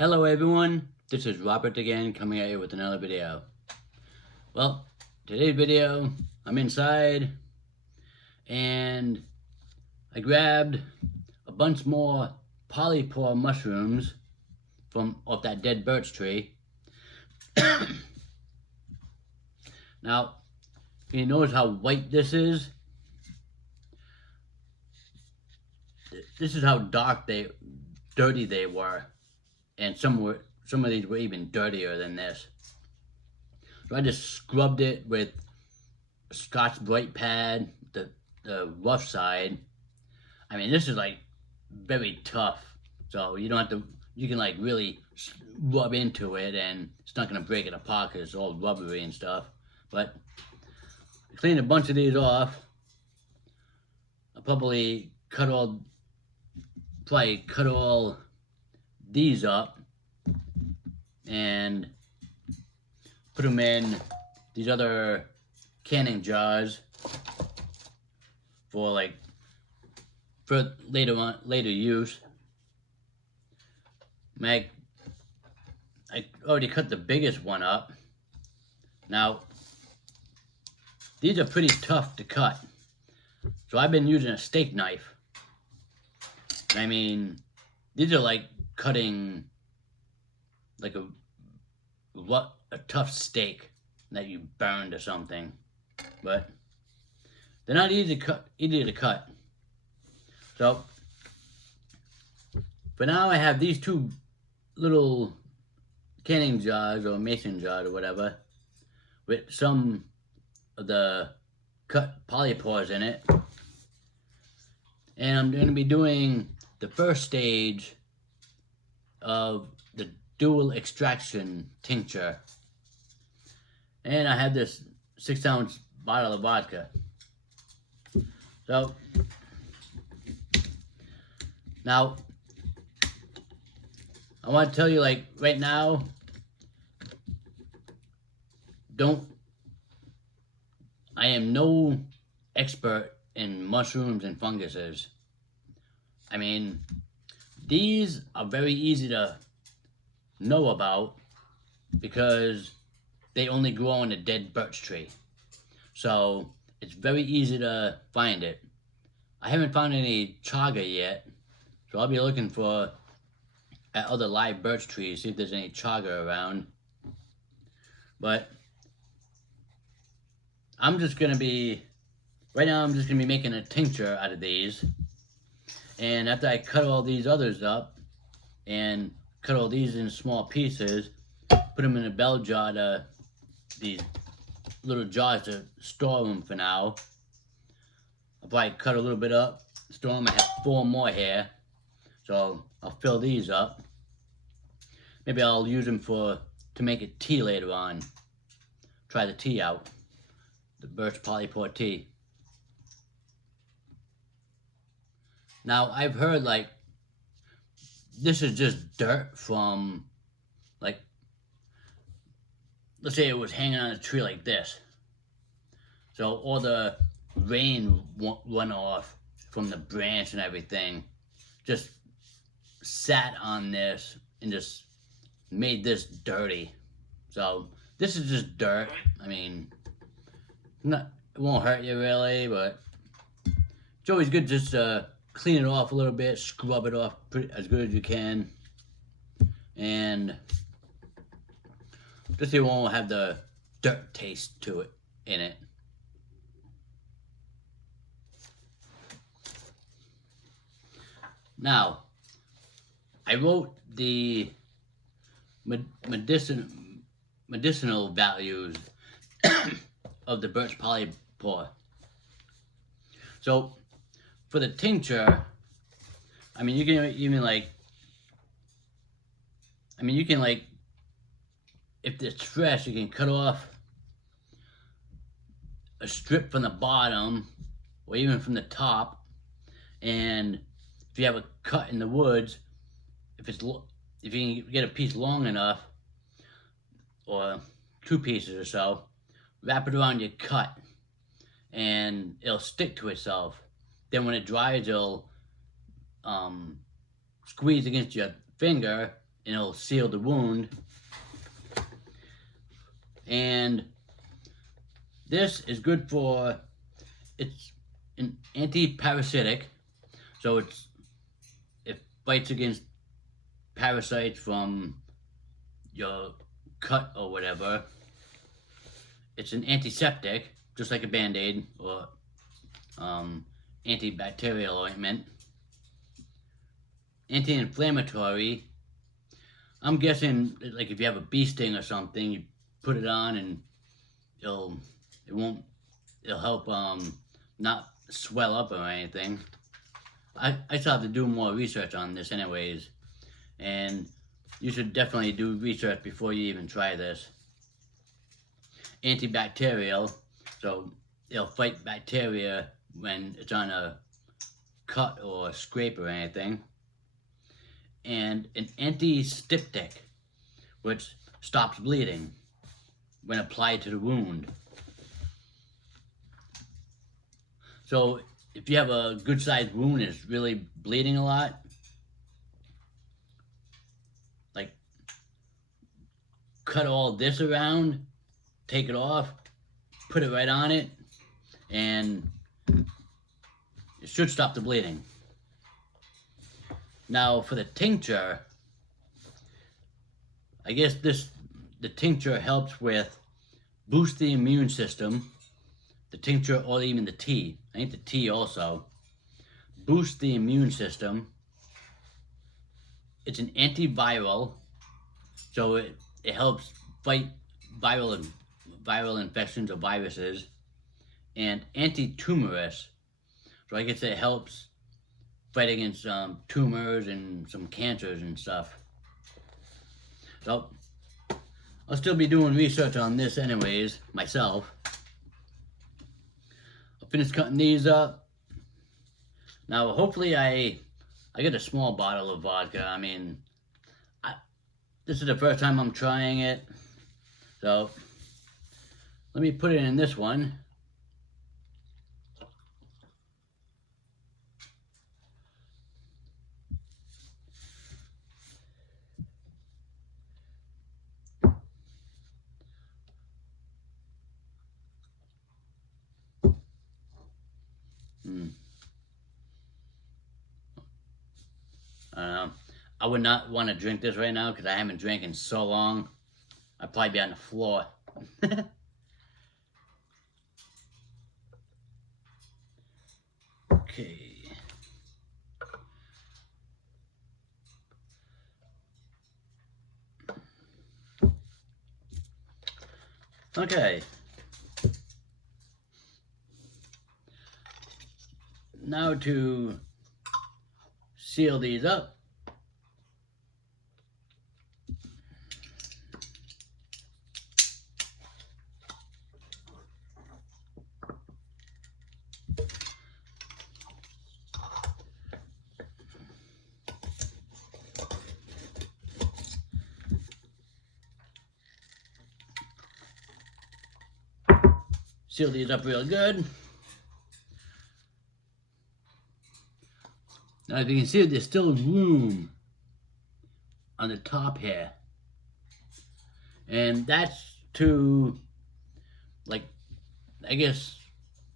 Hello everyone, this is Robert again coming at you with another video. Well, today's video, I'm inside and I grabbed a bunch more Polypore mushrooms off that dead birch tree. Now, you notice how white this is? This is how dirty they were. And some of these were even dirtier than this. So I just scrubbed it with a Scotch-Brite pad, the rough side. I mean, this is like very tough, so you don't have to. You can like really rub into it, and it's not gonna break it apart because it's all rubbery and stuff. But I cleaned a bunch of these off. I'll probably cut all these up and put them in these other canning jars for later use. I already cut the biggest one up. Now these are pretty tough to cut, so I've been using a steak knife. I mean, these are like cutting like a tough steak that you burned or something, but they're not easy to cut. So for now, I have these two little canning jars or mason jars or whatever with some of the cut polypores in it, and I'm going to be doing the first stage of the dual extraction tincture. And I have this 6-ounce bottle of vodka. So now I want to tell you, like, right now, I am no expert in mushrooms and funguses. I mean, these are very easy to know about because they only grow on a dead birch tree. So it's very easy to find it. I haven't found any chaga yet, so I'll be looking at other live birch trees, see if there's any chaga around. But right now I'm just gonna be making a tincture out of these. And after I cut all these others up and cut all these in small pieces, put them in a bell jar, these little jars to store them for now. I'll probably cut a little bit up, store them. I have 4 more here, so I'll fill these up. Maybe I'll use them to make a tea later on. Try the tea out, the Birch Polypore tea. Now, I've heard, like, this is just dirt from, like, let's say it was hanging on a tree like this. So all the rain went off from the branch and everything, just sat on this and just made this dirty. So this is just dirt. I mean, it won't hurt you really, but it's always good just to clean it off a little bit, scrub it off as good as you can, and just so you won't have the dirt taste to it in it. Now, I wrote the medicinal values of the Birch Polypore. So for the tincture, I mean, you can if it's fresh, you can cut off a strip from the bottom or even from the top, and if you have a cut in the woods, if you can get a piece long enough, or 2 pieces or so, wrap it around your cut and it'll stick to itself. Then when it dries, it'll squeeze against your finger and it'll seal the wound. And this is good for, it's an anti-parasitic, so it fights against parasites from your cut or whatever. It's an antiseptic, just like a Band-Aid or antibacterial ointment. Anti-inflammatory. I'm guessing, like, if you have a bee sting or something, you put it on and it'll help not swell up or anything. I still have to do more research on this anyways, and you should definitely do research before you even try this. Antibacterial, so it'll fight bacteria when it's on a cut or scrape or anything. And an antiseptic, which stops bleeding when applied to the wound. So if you have a good sized wound and it's really bleeding a lot, like, cut all this around, take it off, put it right on it, and it should stop the bleeding. Now for the tincture, I guess the tincture helps with boost the immune system. The tincture, or even the tea, I think the tea also, boost the immune system. It's an antiviral, so it helps fight viral infections or viruses. And anti-tumorous, so I guess it helps fight against tumors and some cancers and stuff. So I'll still be doing research on this anyways, myself. I'll finish cutting these up. Now hopefully I get a small bottle of vodka. I mean, this is the first time I'm trying it. So let me put it in this one. I would not want to drink this right now because I haven't drank in so long. I'd probably be on the floor. Okay. Okay. Now to seal these up. Seal these up real good. Now, if you can see, there's still room on the top here. And that's to, like, I guess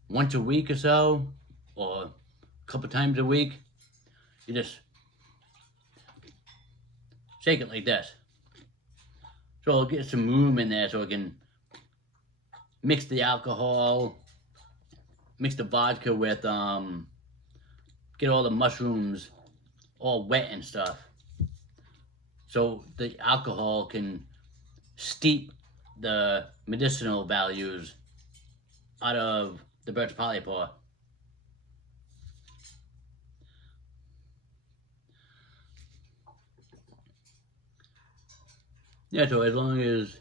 once a week or so, or a couple times a week, you just shake it like this. So it'll get some room in there so it can mix the alcohol, mix the vodka with, get all the mushrooms all wet and stuff. So the alcohol can steep the medicinal values out of the Birch Polypore. Yeah, so as long as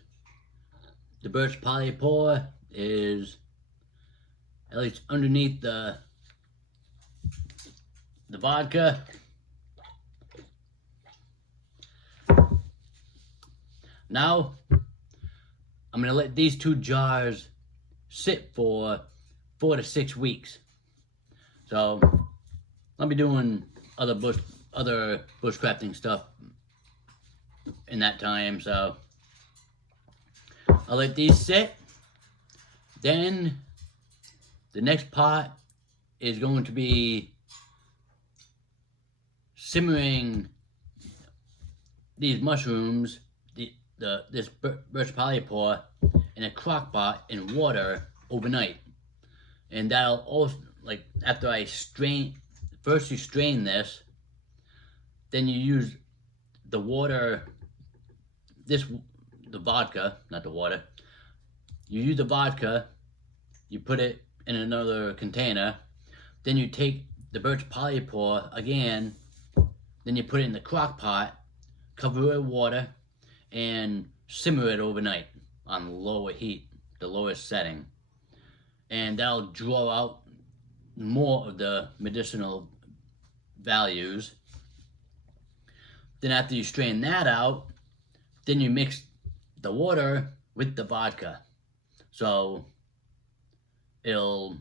the Birch Polypore is at least underneath the vodka, now I'm gonna let these two jars sit for 4 to 6 weeks. So I'll be doing other bushcrafting stuff in that time, so I'll let these sit. Then the next pot is going to be simmering these mushrooms, this Birch Polypore, in a crock pot in water overnight. And that'll also, like, after I strain, first you strain this, then you use the water, the vodka, not the water. You use the vodka, you put it in another container, then you take the Birch Polypore again, then you put it in the crock pot, cover it with water, and simmer it overnight on lower heat, the lowest setting. And that'll draw out more of the medicinal values. Then after you strain that out, then you mix the water with the vodka. So it'll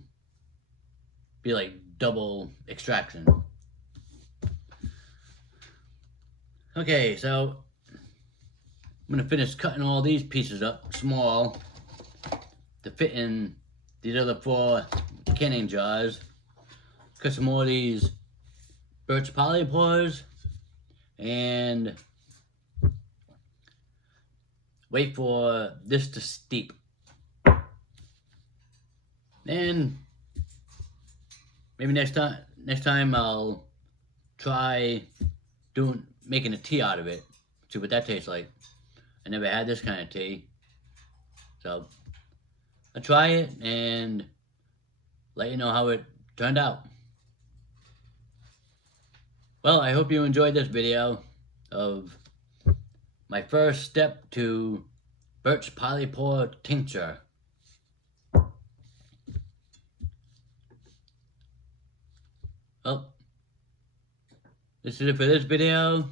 be like double extraction. Okay, so I'm gonna finish cutting all these pieces up small to fit in these other 4 canning jars. Cut some more of these Birch Polypores and wait for this to steep. And maybe next time I'll try making a tea out of it. See what that tastes like. I never had this kind of tea. So I'll try it and let you know how it turned out. Well, I hope you enjoyed this video of my first step to Birch Polypore tincture. Well, this is it for this video,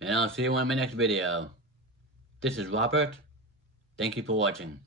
and I'll see you on my next video. This is Robert. Thank you for watching.